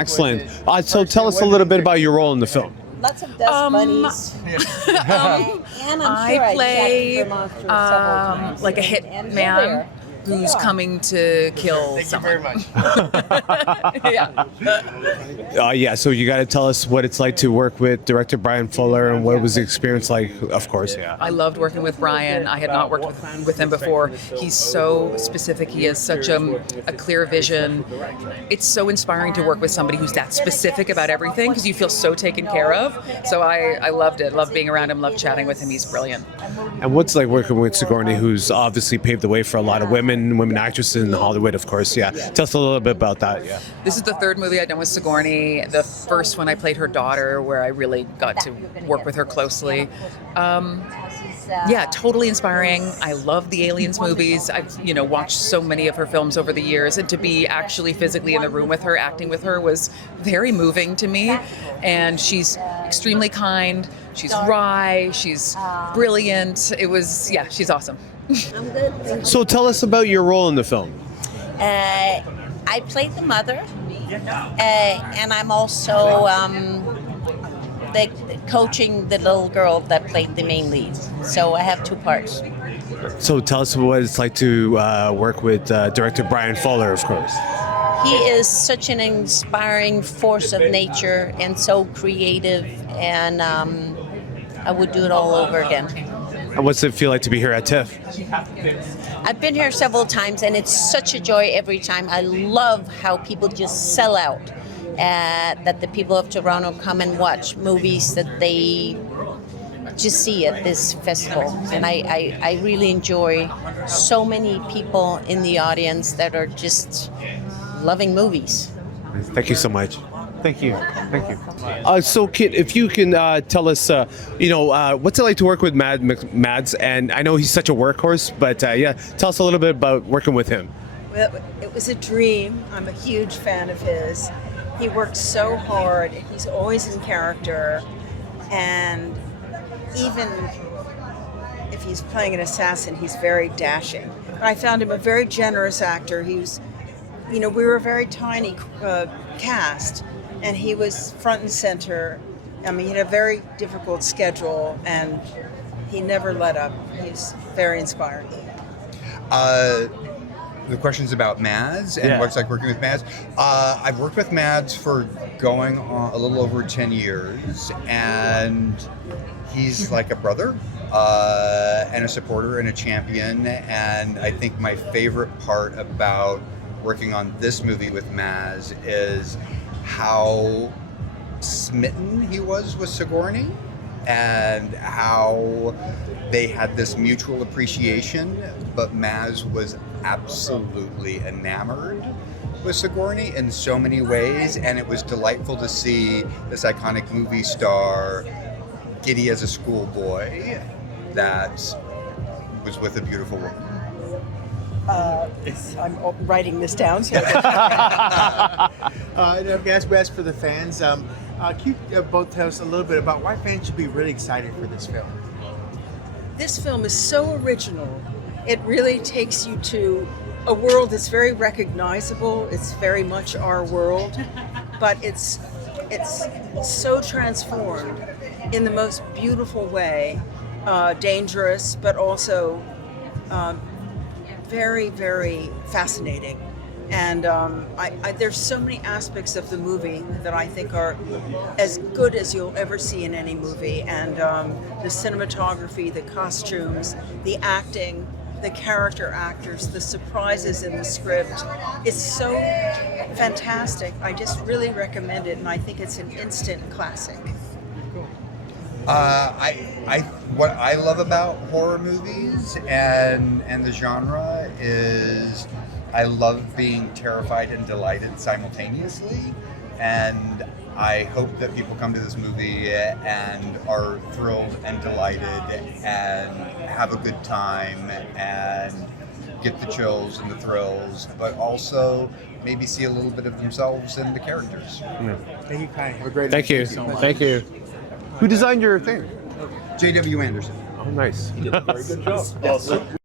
Excellent. So tell us a little bit about your role in the film. Lots of dust bunnies. And I'm sure I play checked for monsters several times. like a hit And man there who's they are. coming to kill someone. Yeah, so you got to tell us what it's like to work with director Bryan Fuller and what was the experience like, of course, yeah. I loved working with Bryan. I had not worked with him before. He's so specific. He has such a clear vision. It's so inspiring to work with somebody who's that specific about everything because you feel so taken care of. So I loved it. Loved being around him. Loved chatting with him. He's brilliant. And what's it like working with Sigourney, who's obviously paved the way for a lot of women actresses in Hollywood, of course, yeah. Tell us a little bit about that, yeah. This is the third movie I've done with Sigourney. The first one I played her daughter, where I really got to work with her closely. Yeah, totally inspiring. I love the Aliens movies. I've watched so many of her films over the years, and to be actually physically in the room with her, acting with her, was very moving to me. And she's extremely kind. She's wry. She's brilliant. She's awesome. I'm good. Thank you. So tell us about your role in the film. I played the mother, and I'm also coaching the little girl that played the main lead. So I have two parts. So tell us what it's like to work with director Bryan Fuller, of course. He is such an inspiring force of nature and so creative, and I would do it all over again. And what's it feel like to be here at TIFF? I've been here several times, and it's such a joy every time. I love how people just sell out, that the people of Toronto come and watch movies that they just see at this festival. And I really enjoy so many people in the audience that are just loving movies. Thank you so much. Thank you. Thank you. So, Kit, if you can tell us, what's it like to work with Mads? And I know he's such a workhorse, but tell us a little bit about working with him. Well, it was a dream. I'm a huge fan of his. He works so hard. He's always in character. And even if he's playing an assassin, he's very dashing. But I found him a very generous actor. He was, we were a very tiny cast. And he was front and center. I mean, he had a very difficult schedule, and he never let up. He's very inspiring. The question's about Mads and what it's like working with Mads. I've worked with Mads for going on a little over 10 years, and he's like a brother and a supporter and a champion. And I think my favorite part about working on this movie with Mads is how smitten he was with Sigourney and how they had this mutual appreciation, but Maz was absolutely enamored with Sigourney in so many ways, and it was delightful to see this iconic movie star giddy as a schoolboy that was with a beautiful woman. I'm writing this down. So I've asked for the fans. Can you both tell us a little bit about why fans should be really excited for this film? this film is so original. It really takes you to a world that's very recognizable. It's very much our world, but it's so transformed in the most beautiful way, dangerous, but also very, very fascinating. And there's so many aspects of the movie that I think are as good as you'll ever see in any movie. And the cinematography, the costumes, the acting, the character actors, the surprises in the script. It's so fantastic. I just really recommend it, and I think it's an instant classic. What I love about horror movies and the genre is I love being terrified and delighted simultaneously, and I hope that people come to this movie and are thrilled and delighted and have a good time and get the chills and the thrills, but also maybe see a little bit of themselves in the characters. Thank you, Kai. Have a great Thank you. so much. Thank you. Who designed your thing? J.W. Anderson. Oh, nice. Very good job.